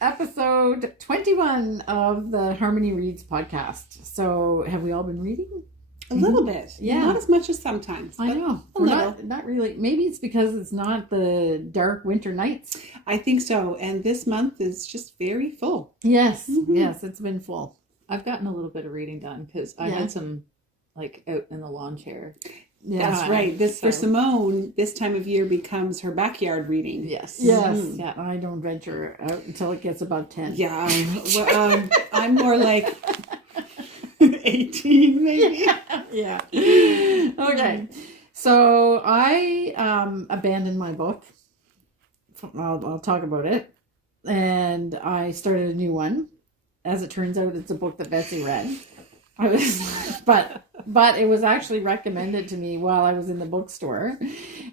episode 21 of the Harmony Reads podcast. So, have we all been reading? A little bit. Yeah. Not as much as sometimes. I know. A little. Not really. Maybe it's because it's not the dark winter nights. I think so. And this month is just very full. Yes. Yes, it's been full. I've gotten a little bit of reading done because I had some like out in the lawn chair. Yeah. That's right. For Simone, this time of year becomes her backyard reading. Yes. Yes. Yeah. I don't venture out until it gets above 10. Yeah. Well, I'm more like 18 maybe. Yeah. Okay. So I abandoned my book. I'll talk about it. And I started a new one. As it turns out, it's a book that Betsy read. But it was actually recommended to me while I was in the bookstore.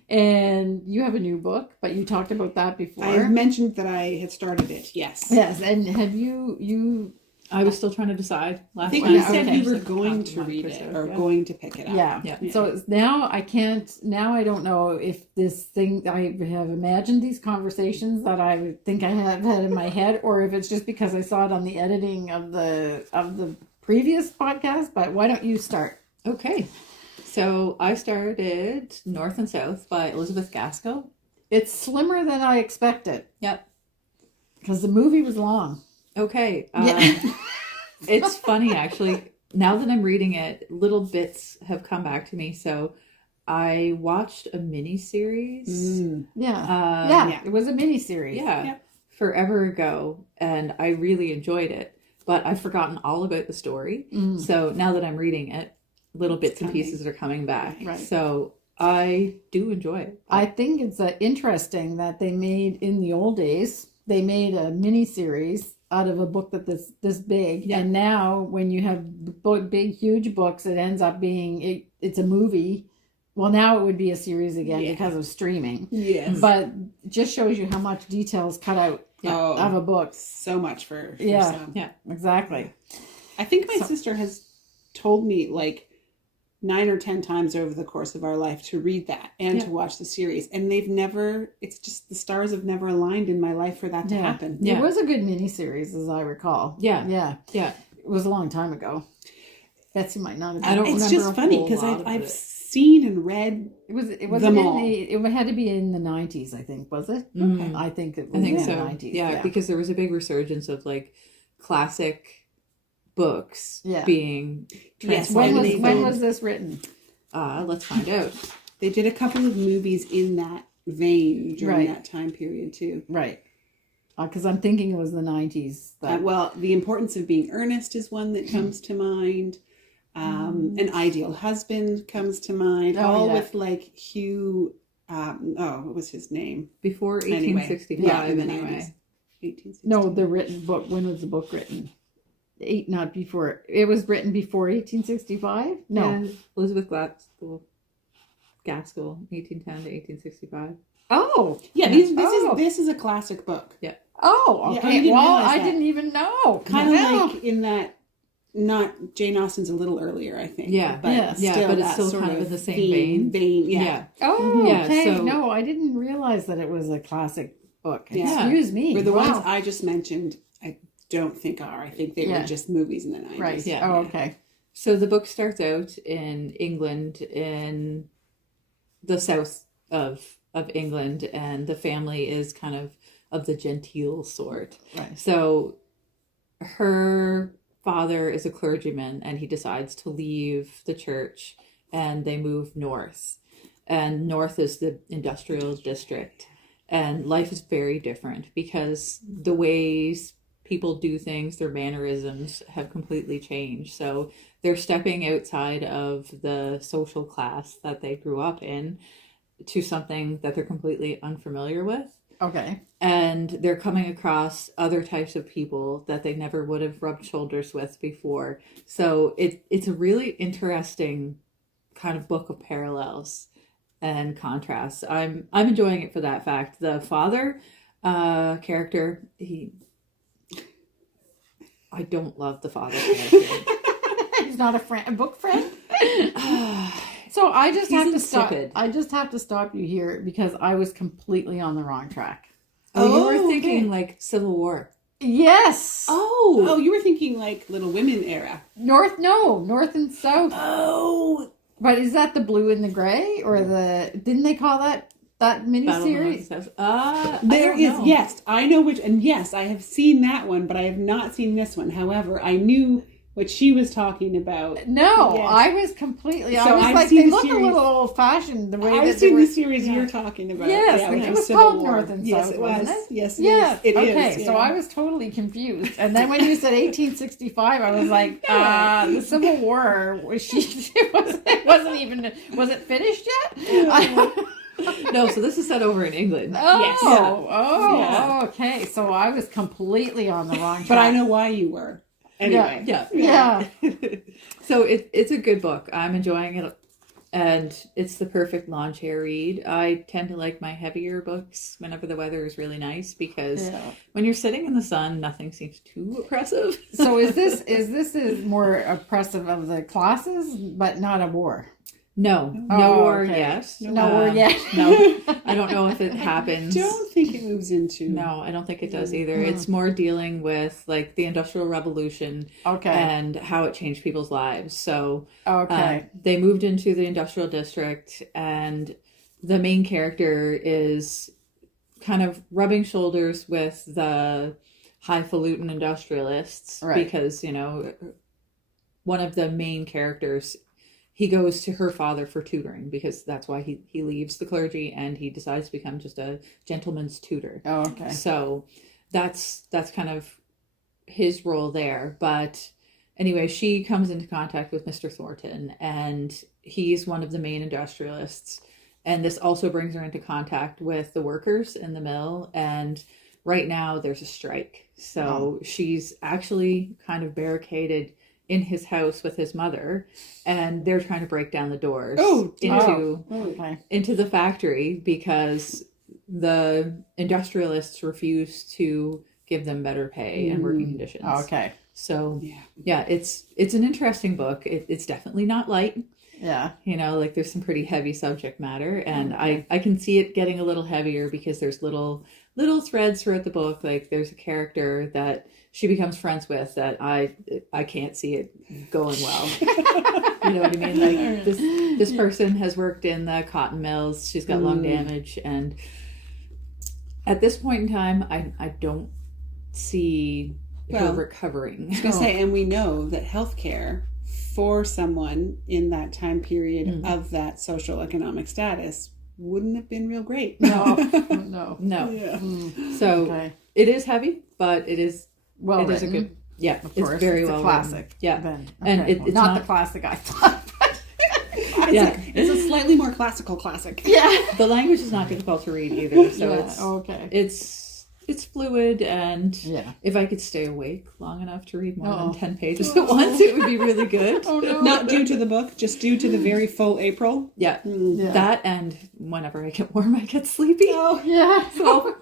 And you have a new book, but you talked about that before. I mentioned that I had started it. Yes. Yes. And have you I was still trying to decide last I think time. you said okay. you were going to read it or going to pick it up. Yeah. Yeah. So it's now I can't. Now I don't know if this thing I have imagined these conversations that I think I have had in my head, or if it's just because I saw it on the editing of the previous podcast. But why don't you start? Okay. So I started North and South by Elizabeth Gaskell. It's slimmer than I expected Yep. because the movie was long. Okay. Yeah. It's funny, actually. Now that I'm reading it, little bits have come back to me. So I watched a mini series. Yeah. It was a mini series. Yeah. Forever ago. And I really enjoyed it. But I've forgotten all about the story. So now that I'm reading it, little bits and pieces are coming back. Right. So I do enjoy it. I think it's interesting that they made in the old days. They made a mini series out of a book that this big, and now when you have big huge books, it ends up being it's a movie. Well, now it would be a series again because of streaming. Yes, but it just shows you how much detail is cut out of a book. So much for some. Yeah, exactly. I think my sister has told me like 9 or 10 times over the course of our life to read that and to watch the series, and it's just the stars have never aligned in my life for that to happen. It was a good miniseries, as I recall. Yeah. It was a long time ago. Betsy might not have been. I don't remember. It's just funny because I've seen and read them all. It had to be in the 90s, I think, was it? Okay. I think it was in the 90s. Yeah, because there was a big resurgence of like classic books being translated. When was this written? Let's find out. They did a couple of movies in that vein during that time period too. Right. Because I'm thinking it was the 90s. Well, The Importance of Being Earnest is one that comes to mind. An Ideal Husband comes to mind. With like Hugh. What was his name? Before 1865, anyway. 1865. No, the written book. When was the book written? Not before. It was written before 1865? No. Yeah, Elizabeth Gaskell, 1810 to 1865. Oh. Yeah, this is a classic book. Yeah. Oh, okay. Yeah, I didn't even know. Kind of like in that, not Jane Austen's a little earlier, I think. Yeah. But it's still kind of in the same vein. Yeah. Oh, okay. So, no, I didn't realize that it was a classic book. Yeah. Excuse me. For the ones I just mentioned, I don't think are. I think they were just movies in the 90s. Right. Yeah. Oh, okay. So the book starts out in England, in the south of England, and the family is kind of the genteel sort. Right. So her father is a clergyman, and he decides to leave the church, and they move north. And north is the industrial district. And life is very different because the ways people do things, their mannerisms have completely changed. So they're stepping outside of the social class that they grew up in to something that they're completely unfamiliar with. Okay. And they're coming across other types of people that they never would have rubbed shoulders with before. So it's a really interesting kind of book of parallels and contrasts. I'm enjoying it for that fact. The father character, I don't love the father character. He's not a book friend? So I just have to stop. Insipid. I just have to stop you here because I was completely on the wrong track. You were thinking like Civil War. Yes. Oh, you were thinking like Little Women era. North and South. Oh, But is that the blue and the gray, or didn't they call that Battle of the miniseries? North. there is, yes, I know which, and yes, I have seen that one, but I have not seen this one. However, I knew what she was talking about. No, Yes. I was completely. So I was I've like, seen they the look series. a little old fashioned the way I've that they seen were. the series you're talking about. Yes, yeah, it with was Civil called War. North and Yes, South, it wasn't was. it? Yes, Yeah. it is. Okay, so yeah. I was totally confused, and then when you said 1865, I was like, the Civil War was it wasn't finished yet? No, so this is set over in England. Oh, Yes. oh, okay. So I was completely on the wrong track. But I know why you were. Anyway. Yeah. So it's a good book. I'm enjoying it, and it's the perfect lawn chair read. I tend to like my heavier books whenever the weather is really nice, because when you're sitting in the sun, nothing seems too oppressive. So is this more oppressive of the classes, but not a war? No war yet. No war yet. No, I don't know if it happens. I don't think it moves into. No, I don't think it does either. It's more dealing with like the Industrial Revolution, and how it changed people's lives. So they moved into the industrial district, and the main character is kind of rubbing shoulders with the highfalutin industrialists, because one of the main characters, he goes to her father for tutoring, because that's why he leaves the clergy and he decides to become just a gentleman's tutor. Oh, okay. So that's kind of his role there. But anyway, she comes into contact with Mr. Thornton, and he's one of the main industrialists. And this also brings her into contact with the workers in the mill. And right now there's a strike. So she's actually kind of barricaded in his house with his mother, and they're trying to break down the doors into the factory, because the industrialists refuse to give them better pay and working conditions. Okay. So yeah, it's an interesting book. It's definitely not light. Yeah. Like there's some pretty heavy subject matter, and I can see it getting a little heavier, because there's little threads throughout the book. Like there's a character that she becomes friends with that I can't see it going well. You know what I mean? Like this person has worked in the cotton mills. She's got lung damage, and at this point in time, I don't see her recovering. I was going to say, and we know that healthcare for someone in that time period of that social economic status wouldn't have been real great. No. Yeah. So it is heavy, but it is is a good. Yeah, of it's course, very it's well a classic. written. Yeah, then. And it's not the classic I thought. It's a slightly more classical classic. Yeah. The language is not difficult to read either, so it's fluid, and if I could stay awake long enough to read more than 10 pages at once, it would be really good. Not due to the book, just due to the very full April. That, and whenever I get warm, I get sleepy. So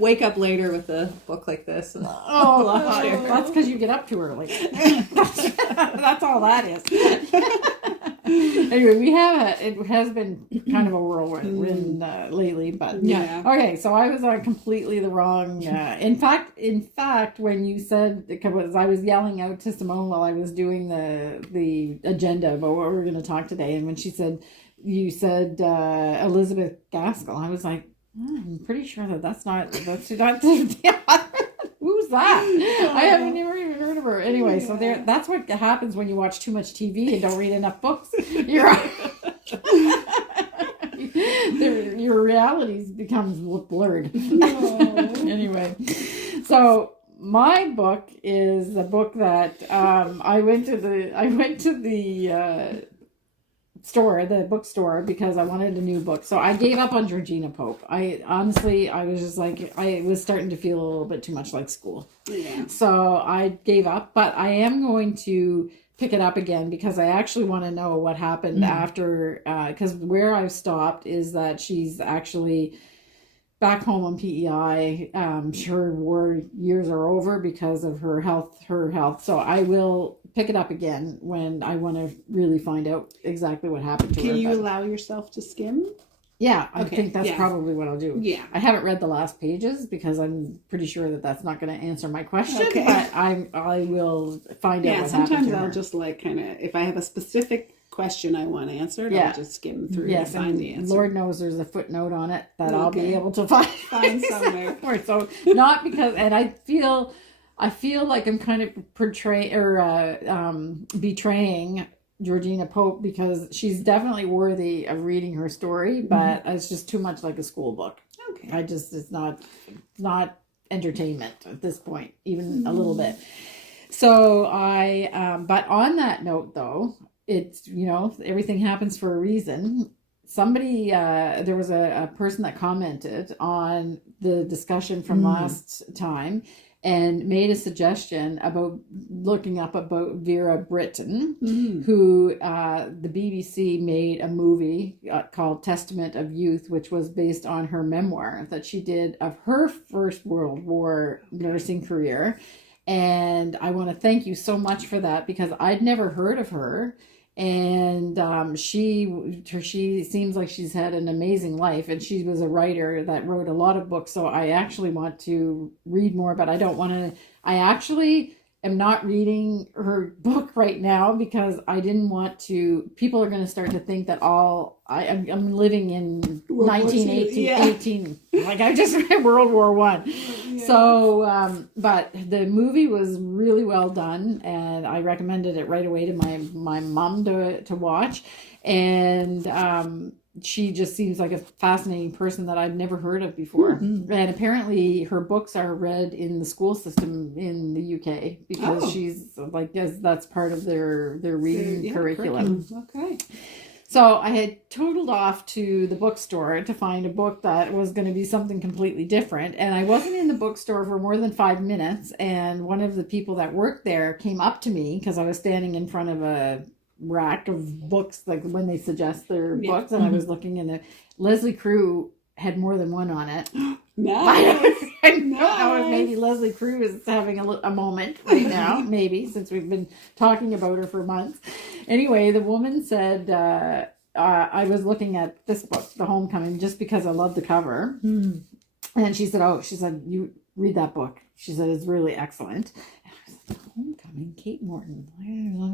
wake up later with a book like this. And That's because you get up too early. That's all that is. Anyway, it has been kind of a whirlwind lately, but okay. So I was on completely the wrong. In fact, when you said, because I was yelling out to Simone while I was doing the agenda about what we were going to talk today, and when you said Elizabeth Gaskell, I was like, I'm pretty sure that's not the author. Who's that? I haven't even heard of her. Anyway, so that's what happens when you watch too much TV and don't read enough books. Your realities becomes blurred. Anyway, so my book is a book that I went to the store, the bookstore, because I wanted a new book. So I gave up on Georgina Pope. I was just like, I was starting to feel a little bit too much like school. Yeah. So I gave up, but I am going to pick it up again, because I actually want to know what happened after, because where I've stopped is that she's actually back home on PEI. Her war years are over because of her health. So I will pick it up again when I want to really find out exactly what happened to her. Can you allow yourself to skim? Yeah, I Okay, think that's yeah. probably what I'll do. Yeah. I haven't read the last pages because I'm pretty sure that that's not going to answer my question. Okay. But I will find out Yeah, what happened sometimes to I'll her. just like kind of, if I have a specific question I want answered, Yeah. I'll just skim through Yes, to find and the answer. Lord knows there's a footnote on it that I'll be Okay. able to find somewhere. So not because, and I feel like I'm kind of betraying Georgina Pope because she's definitely worthy of reading her story, but it's just too much like a school book. Okay. It's not entertainment at this point, even a little bit. So but on that note though, it's, everything happens for a reason. Somebody, there was a person that commented on the discussion from last time and made a suggestion about looking up about Vera Brittain, who the BBC made a movie called Testament of Youth, which was based on her memoir that she did of her First World War nursing career. And I want to thank you so much for that because I'd never heard of her. And she seems like she's had an amazing life, and she was a writer that wrote a lot of books. So I actually want to read more, but I don't want to. I actually am not reading her book right now because I didn't want to. People are going to start to think that I'm living in 1918, like I just read World War I. Yeah. So, but the movie was really well done, and I recommended it right away to my mom to watch. And she just seems like a fascinating person that I've never heard of before. Mm-hmm. And apparently her books are read in the school system in the UK because she's like, that's part of their reading curriculum. Okay. So I had totaled off to the bookstore to find a book that was going to be something completely different. And I wasn't in the bookstore for more than 5 minutes. And one of the people that worked there came up to me because I was standing in front of a rack of books, like when they suggest their books. And I was looking, and Leslie Crew had more than one on it. Nice. I don't know if maybe Leslie Crew is having a moment right now, maybe, since we've been talking about her for months. Anyway, the woman said, I was looking at this book, The Homecoming, just because I love the cover. Mm. And she said, you read that book. She said, it's really excellent. And I was like, The Homecoming, Kate Morton.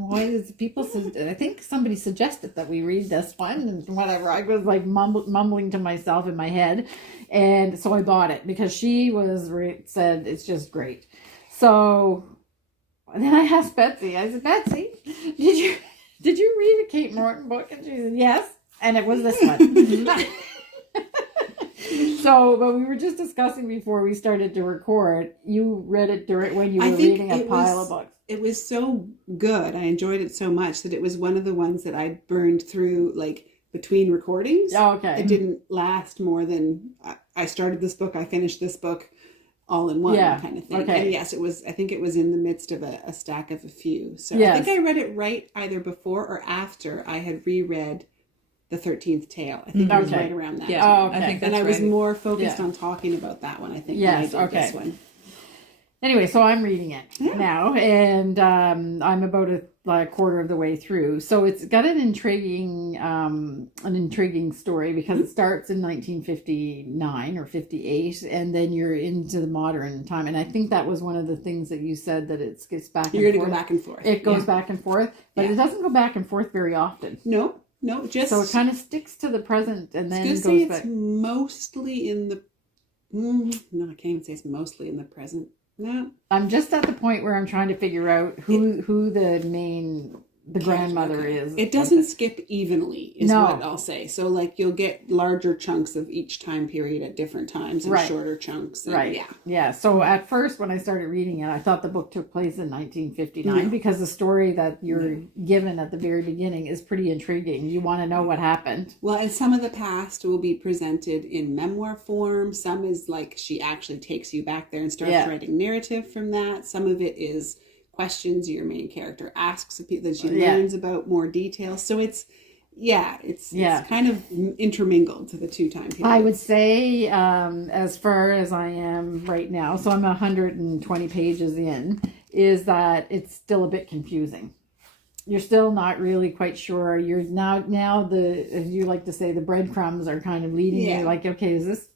Why does people I think somebody suggested that we read this one and whatever. I was like mumbling to myself in my head. And so I bought it because she said it's just great. So and then I asked Betsy, I said, Betsy, did you read a Kate Morton book? And she said, yes. And it was this one. So, but we were just discussing before we started to record, you read it when you were reading a pile of books. It was so good. I enjoyed it so much that it was one of the ones that I burned through like between recordings. Oh, okay. It didn't last more than I started this book, I finished this book all in one kind of thing. Okay. And yes, I think it was in the midst of a stack of a few. So yes. I think I read it right either before or after I had reread The 13th Tale. I think it was right around that. Yeah, time. I think that's and I was right. more focused on talking about that one, I think, than I did this one. Anyway, so I'm reading it now, and I'm about a quarter of the way through. So it's got an intriguing story because it starts in 1959 or 58, and then you're into the modern time. And I think that was one of the things that you said, that it skips back and forth. You're going to go back and forth. It goes back and forth, but it doesn't go back and forth very often. No, just... So it kind of sticks to the present and then goes back. It's mostly in the... No, I can't even say it's mostly in the present. No. I'm just at the point where I'm trying to figure out who the grandmother is. It doesn't skip evenly, is what I'll say. So, like, you'll get larger chunks of each time period at different times and shorter chunks. And, Yeah. So, at first, when I started reading it, I thought the book took place in 1959 because the story that you're given at the very beginning is pretty intriguing. You want to know what happened. Well, and some of the past will be presented in memoir form. Some is like she actually takes you back there and starts writing narrative from that. Some of it is questions your main character asks of people that she learns about more details. So it's kind of intermingled to the two time periods. I would say as far as I am right now, so I'm 120 pages in, is that it's still a bit confusing. you're still not really quite sure. You're now the, as you like to say, the breadcrumbs are kind of leading you. Like, okay, is this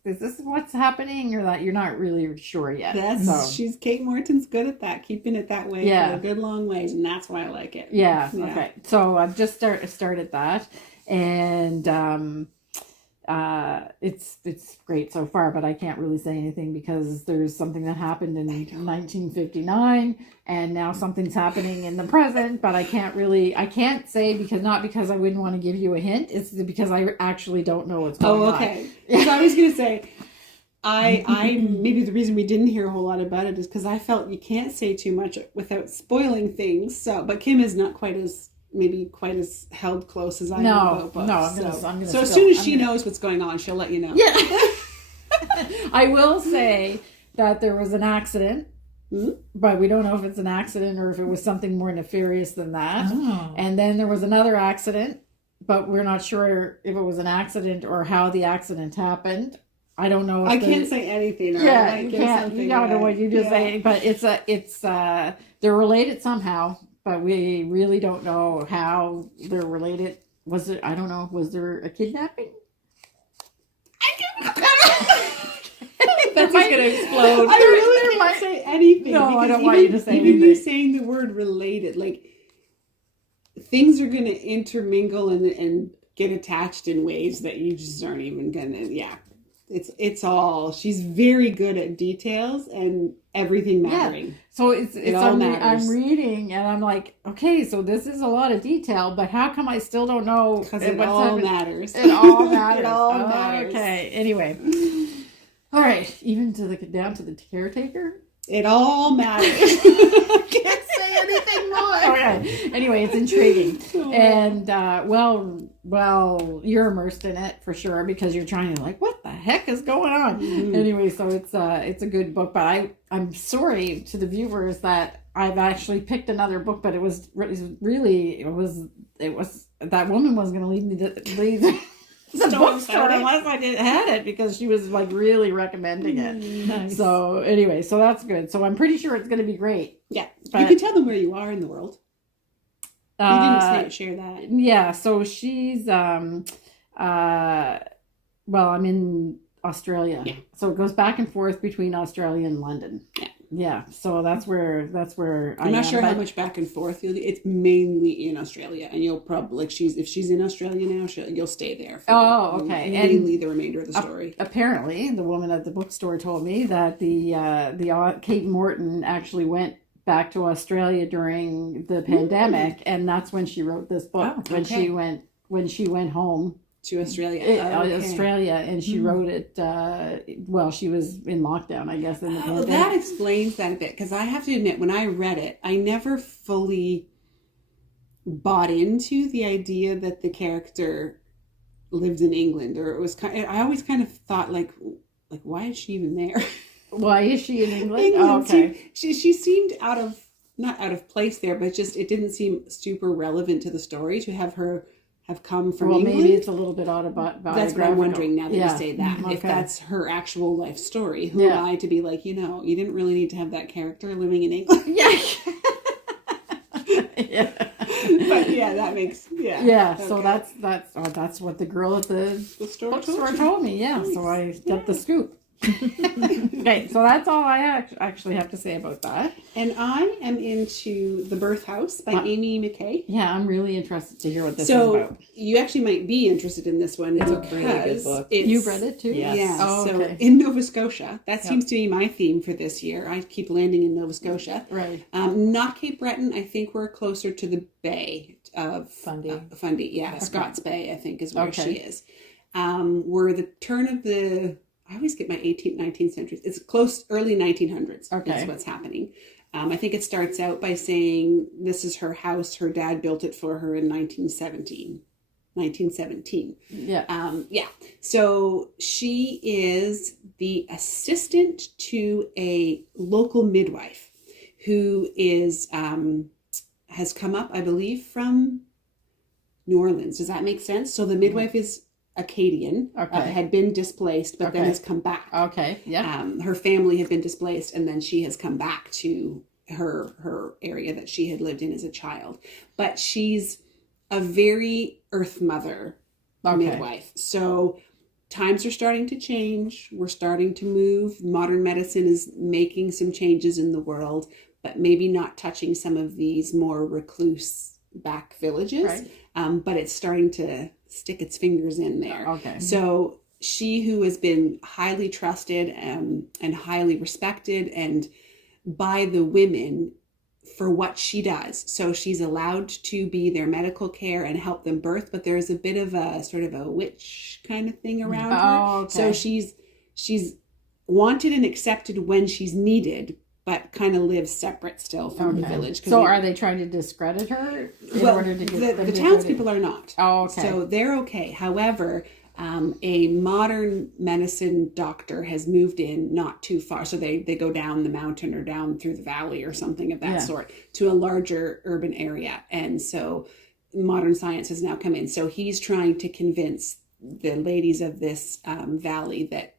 what's happening, or that you're not really sure yet? She's Kate Morton's good at that, keeping it that way for a good long ways, and that's why I like it. Yeah. Okay. So I've just started that, and it's great so far, but I can't really say anything because there's something that happened in 1959, and now something's happening in the present, but I can't say, because I wouldn't want to give you a hint. It's because I actually don't know what's going on. Okay. Because I was going to say, I maybe the reason we didn't hear a whole lot about it is because I felt you can't say too much without spoiling things. So, but Kim is not quite as held close as I am about books. No, I'm gonna so as soon as she knows what's going on, she'll let you know. Yeah. I will say that there was an accident, but we don't know if it's an accident or if it was something more nefarious than that. Oh. And then there was another accident, but we're not sure if it was an accident or how the accident happened. I don't know. I can't say anything. Yeah, you can't. You don't know what you just say, but it's they're related somehow. But we really don't know how they're related. Was it? I don't know. Was there a kidnapping? That's going to explode. I really can't say anything. No, I don't want you to say even anything. you saying the word related, like things are going to intermingle and get attached in ways that you just aren't even going to. Yeah, it's all. She's very good at details and everything mattering. Yeah. So it's all matters. I'm reading and I'm like, okay, so this is a lot of detail, but how come I still don't know? Because it all matters. It all matters. It all matters. Okay. Anyway. All right. Even down to the caretaker. It all matters. I can't say anything more. Okay. Anyway, it's intriguing, and well, you're immersed in it for sure because you're trying to like, what the heck is going on? Mm-hmm. Anyway, so it's a good book, but I'm sorry to the viewers that I've actually picked another book, but it was that woman was going to leave me the bookstore unless I had it because she was like really recommending it. Nice. So anyway, so that's good. So I'm pretty sure it's going to be great. Yeah, but you can tell them where you are in the world. You didn't share that. Yeah, so she's well, I'm in Australia. Yeah. So it goes back and forth between Australia and London. Yeah. Yeah. So that's where I'm not sure how much back and forth it's mainly in Australia, and you'll probably if she's in Australia now, you'll stay there. For mainly the remainder of the story. Apparently, the woman at the bookstore told me that the Kate Morton actually went back to Australia during the pandemic, and that's when she wrote this book. Oh, okay. When she went home to Australia. Australia, and she wrote it while she was in lockdown, I guess. In the pandemic. That explains that a bit, because I have to admit, when I read it, I never fully bought into the idea that the character lived in England, or it was I always kind of thought like why is she even there? Why is she in England? Oh, okay. She seemed not out of place there, but just it didn't seem super relevant to the story to have her have come from England. Maybe it's a little bit autobiographical. That's what I'm wondering now that you say that. Okay. If that's her actual life story, who am I to be like, you didn't really need to have that character living in England. Yeah. Yeah. But yeah, that makes Yeah, okay. So that's what the girl at the bookstore told me. Yeah, nice. So I got the scoop. Okay, so that's all I actually have to say about that. And I am into The Birth House by Amy McKay. Yeah, I'm really interested to hear what this is about. You actually might be interested in this one. It's a really good book. You've read it too? Yes. Yeah. Oh, okay. So in Nova Scotia, that seems to be my theme for this year. I keep landing in Nova Scotia. Right. Not Cape Breton. I think we're closer to the Bay of Fundy. Fundy, yeah. Okay. Scots Bay, I think, is where she is. We're the turn of the... I always get my 18th, 19th centuries. It's close, early 1900s. Okay. Is what's happening. I think it starts out by saying this is her house. Her dad built it for her in 1917. Yeah. So she is the assistant to a local midwife who is has come up, I believe, from New Orleans. Does that make sense? So the midwife is Acadian, had been displaced, but then has come back. Okay, yeah. Her family had been displaced, and then she has come back to her area that she had lived in as a child. But she's a very earth mother midwife. So times are starting to change. We're starting to move. Modern medicine is making some changes in the world, but maybe not touching some of these more recluse back villages. Right. But it's starting to stick its fingers in there. Okay. So she, who has been highly trusted and highly respected and by the women for what she does. So she's allowed to be their medical care and help them birth, but there's a bit of a sort of a witch kind of thing around her. Okay. So she's wanted and accepted when she's needed, but kind of lives separate still from the village. So are they trying to discredit her in order to get the townspeople are not. Oh, okay. So they're okay. However, a modern medicine doctor has moved in not too far. So they go down the mountain or down through the valley or something of that sort to a larger urban area. And so modern science has now come in. So he's trying to convince the ladies of this valley that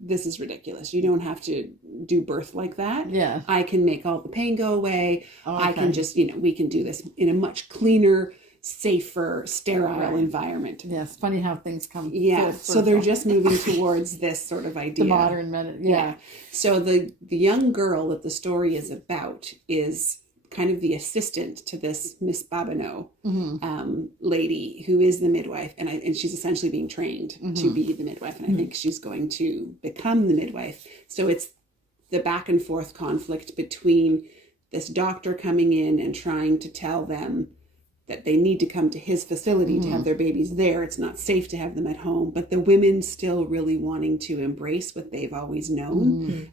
this is ridiculous. You don't have to do birth like that. Yeah. I can make all the pain go away. Okay. I can just, we can do this in a much cleaner, safer, sterile environment. Yes, funny how things come. Yeah, so they're just moving towards this sort of idea. The modern medicine. Yeah. So the young girl that the story is about is kind of the assistant to this Miss Babineau lady who is the midwife, and she's essentially being trained to be the midwife, and I think she's going to become the midwife. So it's the back and forth conflict between this doctor coming in and trying to tell them that they need to come to his facility to have their babies there. It's not safe to have them at home, but the women still really wanting to embrace what they've always known.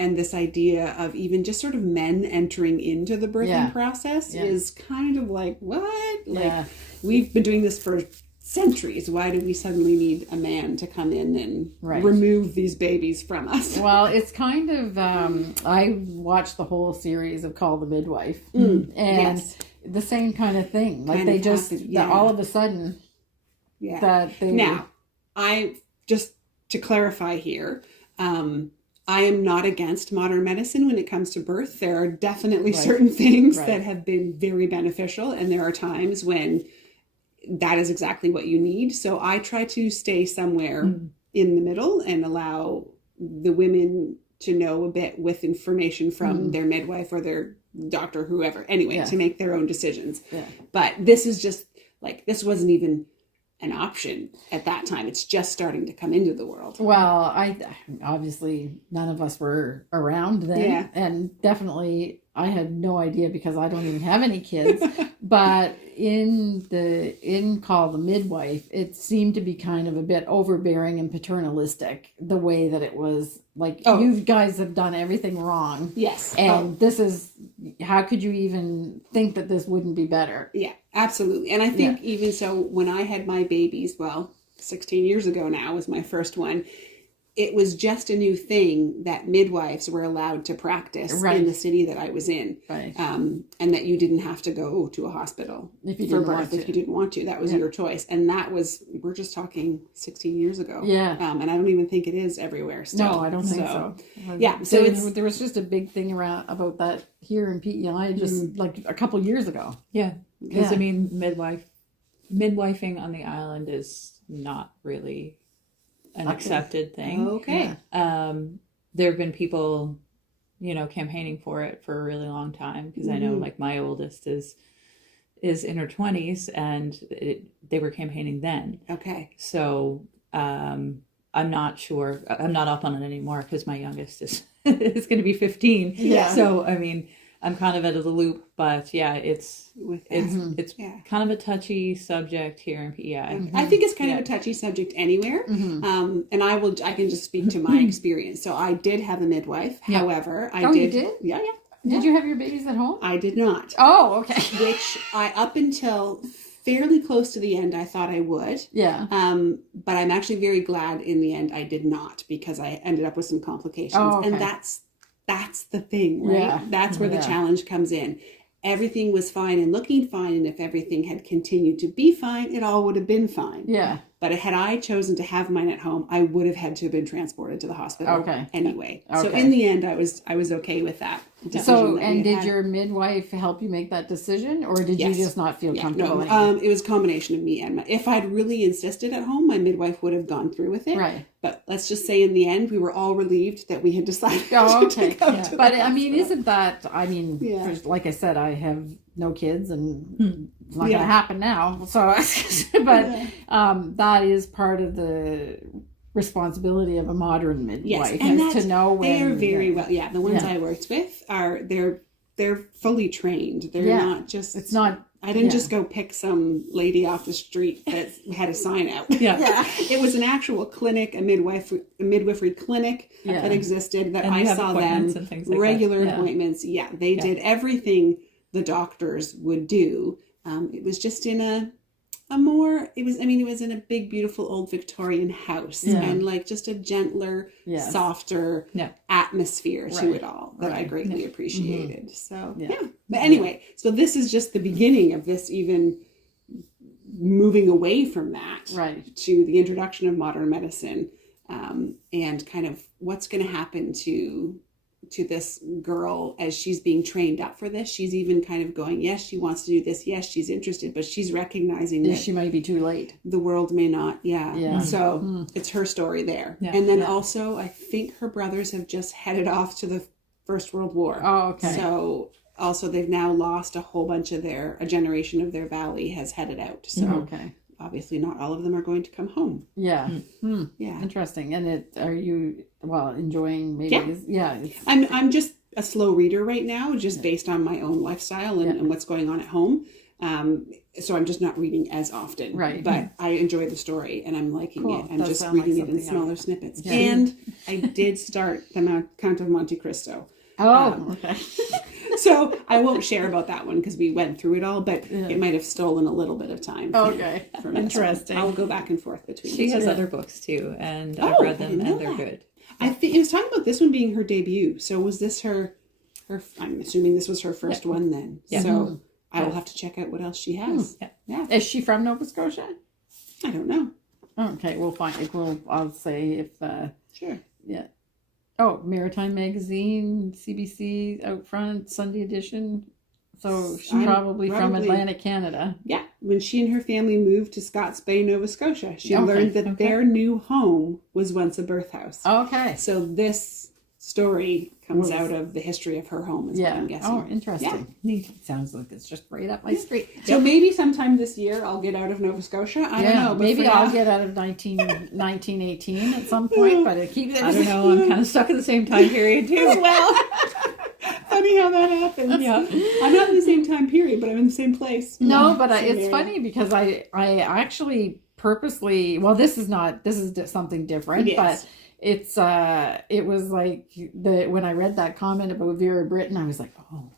And this idea of even just sort of men entering into the birthing process is kind of like, what? Like, we've been doing this for centuries. Why do we suddenly need a man to come in and remove these babies from us? Well, it's kind of, I watched the whole series of Call the Midwife, and the same kind of thing. Like kind they just, all of a sudden, that they... Now, just to clarify here, I am not against modern medicine when it comes to birth. There are definitely certain things that have been very beneficial, and there are times when that is exactly what you need. So I try to stay somewhere in the middle and allow the women to know a bit with information from their midwife or their doctor, whoever, anyway, to make their own decisions. But this is just like, this wasn't even an option at that time. It's just starting to come into the world. Well, obviously none of us were around then, and definitely I had no idea because I don't even have any kids. But in Call the Midwife, it seemed to be kind of a bit overbearing and paternalistic, the way that it was like, you guys have done everything wrong. Yes. And this is, how could you even think that this wouldn't be better? Yeah, absolutely. And I think even so, when I had my babies, 16 years ago now was my first one, it was just a new thing that midwives were allowed to practice in the city that I was in. Right. And that you didn't have to go to a hospital for birth if you didn't want to. That was your choice. And that was, we're just talking 16 years ago. Yeah. And I don't even think it is everywhere still. No, I don't think so. Yeah. So there was just a big thing about that here in PEI just like a couple years ago. Yeah. Because I mean, midwifing on the island is not really an accepted thing. Okay. There have been people, campaigning for it for a really long time, because I know like my oldest is in her 20s and they were campaigning then. Okay. So I'm not sure. I'm not up on it anymore because my youngest is going to be 15. Yeah. So I mean, I'm kind of out of the loop, but it's kind of a touchy subject here in PEI. I think it's kind of a touchy subject anywhere. And I can just speak to my experience. So I did have a midwife. However, you did? Yeah. Did you have your babies at home? I did not. Oh, okay. Which up until fairly close to the end, I thought I would. Yeah. But I'm actually very glad in the end I did not, because I ended up with some complications. Oh, okay. And that's the thing, right? Yeah. That's where the challenge comes in. Everything was fine and looking fine, and if everything had continued to be fine, it all would have been fine. Yeah. But had I chosen to have mine at home, I would have had to have been transported to the hospital anyway. So in the end, I was okay with that decision. So, and did your midwife help you make that decision, or did you just not feel comfortable? No, it was a combination of me and if I'd really insisted at home, my midwife would have gone through with it. Right. But let's just say in the end, we were all relieved that we had decided to go to the But I hospital. mean, isn't that, I mean, like I said, I have no kids and it's not going to happen now. So, but that is part of the responsibility of a modern midwife, is to know when they are very well. Yeah, the ones I worked with they're fully trained. They're not just. It's not. I didn't just go pick some lady off the street that had a sign out. It was an actual clinic, a midwifery clinic that existed. That and I saw them and things like regular appointments. Yeah, they did everything the doctors would do. It was just in it was in a big, beautiful old Victorian house and like just a gentler, softer atmosphere to it all that I greatly appreciated. So, But anyway, so this is just the beginning of this even moving away from that to the introduction of modern medicine and kind of what's going to happen to this girl as she's being trained up for this. She's even kind of going, yes, she wants to do this. Yes, she's interested, but she's recognizing that she might be too late. The world may not. So it's her story there. And then also, I think her brothers have just headed off to the First World War. Oh, okay. So also they've now lost a whole bunch of a generation of their valley has headed out. So obviously not all of them are going to come home. Yeah. Yeah. Interesting. And are you enjoying maybe? I'm just a slow reader right now, just based on my own lifestyle and what's going on at home. So I'm just not reading as often. Right. But I enjoy the story and I'm liking it. I'm just reading it in smaller snippets. Yeah. And I did start the Count of Monte Cristo. Oh, okay. So I won't share about that one because we went through it all, but it might have stolen a little bit of time. Okay. From interesting. I'll go back and forth between. She has other books too, and I've read them and they're good. I think it was talking about this one being her debut. So was this her? I'm assuming this was her first one then. Yeah. So I will have to check out what else she has. Yeah. Is she from Nova Scotia? I don't know. Okay, we'll find it. I'll say if. Sure. Yeah. Oh, Maritime Magazine, CBC out front, Sunday edition. So she's probably from Atlantic Canada. Yeah. When she and her family moved to Scotts Bay, Nova Scotia, she learned that their new home was once a birth house. Okay. So this story comes out of the history of her home, is what I'm guessing. Oh, interesting. Neat. Sounds like it's just right up my street. So maybe sometime this year I'll get out of Nova Scotia. I don't know. But maybe I'll get out of 1918 at some point, but it keeps. I don't know. I'm kind of stuck in the same time period too. As well. Funny how that happens. Yeah. I'm not in the same time period, but I'm in the same place. No, but it's funny because I actually purposely. Well, this is something different, but. It was like when I read that comment about Vera Brittain, I was like, oh,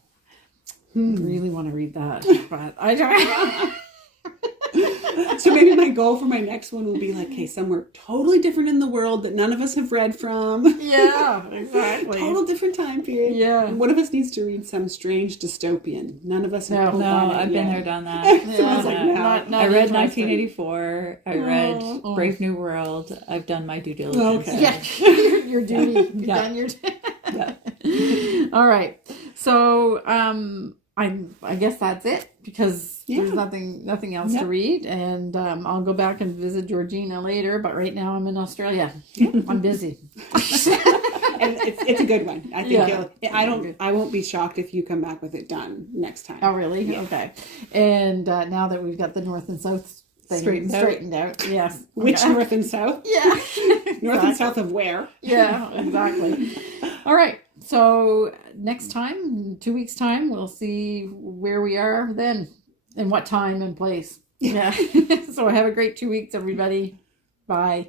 I really want to read that, but I don't. So maybe my goal for my next one will be like, okay, somewhere totally different in the world that none of us have read from. Yeah, exactly. Total different time period. Yeah. And one of us needs to read some strange dystopian. None of us have No, I've been there, done that. So I was like, no. I read 1984. I read Brave New World. I've done my due diligence. Okay. Yeah, your duty. You've done your All right. So I guess that's it because there's nothing else to read, and I'll go back and visit Georgina later. But right now I'm in Australia. I'm busy. And it's a good one. I think I won't be shocked if you come back with it done next time. Oh, really? Yeah. Okay. And now that we've got the north and south thing straightened out. Yes. Which north and south? Yeah. North and south of where? Yeah, exactly. All right. So next time, 2 weeks' time, we'll see where we are then and what time and place. Yeah. So have a great 2 weeks, everybody. Bye.